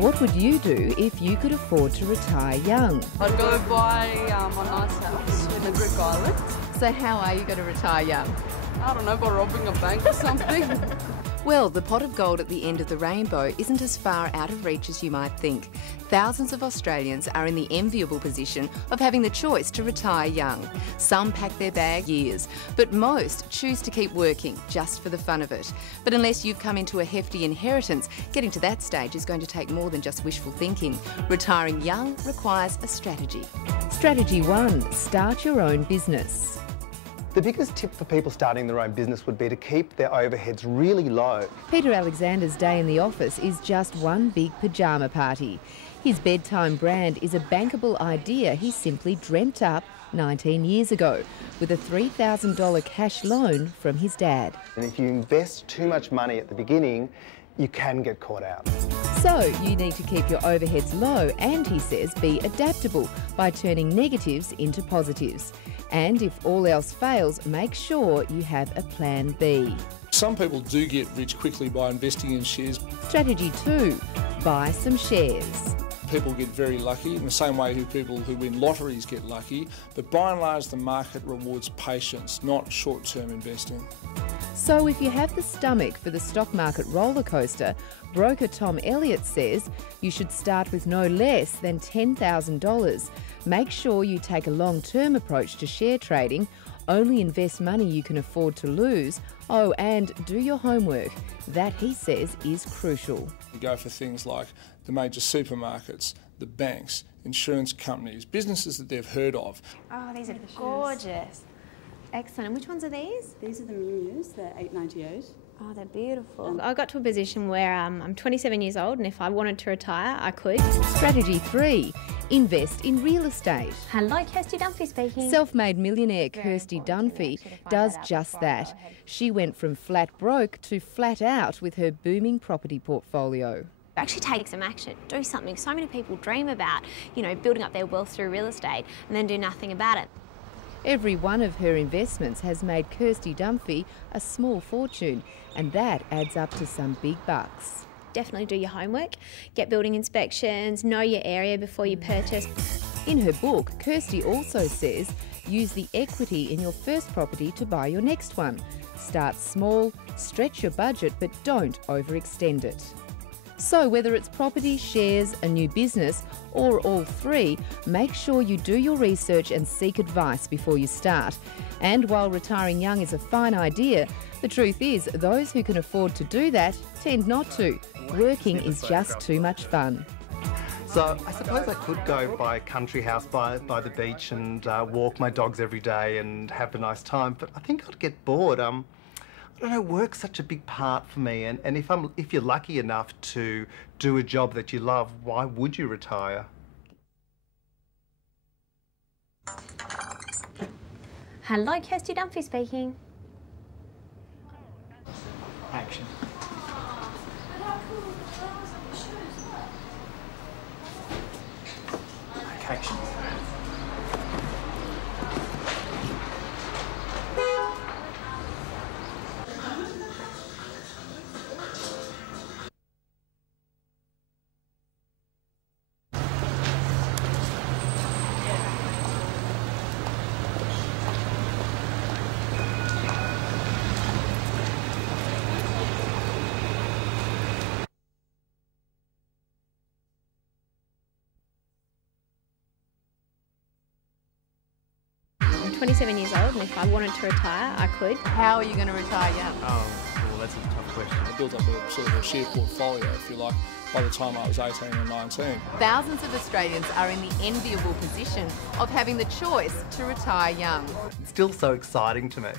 What would you do if you could afford to retire young? I'd go buy a nice house in the Greek islands. So how are you going to retire young? I don't know, by robbing a bank or something. Well, the pot of gold at the end of the rainbow isn't as far out of reach as you might think. Thousands of Australians are in the enviable position of having the choice to retire young. Some pack their bag years, but most choose to keep working just for the fun of it. But unless you've come into a hefty inheritance, getting to that stage is going to take more than just wishful thinking. Retiring young requires a strategy. Strategy 1, start your own business. The biggest tip for people starting their own business would be to keep their overheads really low. Peter Alexander's day in the office is just one big pyjama party. His bedtime brand is a bankable idea he simply dreamt up 19 years ago with a $3,000 cash loan from his dad. And if you invest too much money at the beginning, you can get caught out. So you need to keep your overheads low and, he says, be adaptable by turning negatives into positives. And if all else fails, make sure you have a plan B. Some people do get rich quickly by investing in shares. Strategy 2, buy some shares. People get very lucky in the same way who people who win lotteries get lucky, but by and large the market rewards patience, not short-term investing. So if you have the stomach for the stock market roller coaster, broker Tom Elliott says you should start with no less than $10,000. Make sure you take a long-term approach to share trading. Only invest money you can afford to lose. Oh, and do your homework. That, he says, is crucial. You go for things like the major supermarkets, the banks, insurance companies, businesses that they've heard of. Oh, these are gorgeous. Excellent. And which ones are these? These are the Mius, they're $8.98. Oh, they're beautiful. I got to a position where I'm 27 years old, and if I wanted to retire, I could. Strategy 3, invest in real estate. Hello, Kirsty Dunphey speaking. Self-made millionaire Kirsty Dunphey does just that. She went from flat broke to flat out with her booming property portfolio. Actually take some action, do something. So many people dream about, building up their wealth through real estate and then do nothing about it. Every one of her investments has made Kirsty Dunphey a small fortune, and that adds up to some big bucks. Definitely do your homework, get building inspections, know your area before you purchase. In her book, Kirsty also says use the equity in your first property to buy your next one. Start small, stretch your budget, but don't overextend it. So whether it's property, shares, a new business, or all three, make sure you do your research and seek advice before you start. And while retiring young is a fine idea, the truth is those who can afford to do that tend not to. Working is just too much fun. So I suppose I could go buy a country house by the beach and walk my dogs every day and have a nice time, but I think I'd get bored. I don't know, work's such a big part for me, and if you're lucky enough to do a job that you love, why would you retire? Hello, Kirsty Dunphey speaking. Action. Action. I'm 27 years old, and if I wanted to retire, I could. How are you going to retire young? Well, that's a tough question. I built up a sort of a share portfolio, if you like, by the time I was 18 or 19. Thousands of Australians are in the enviable position of having the choice to retire young. It's still so exciting to me.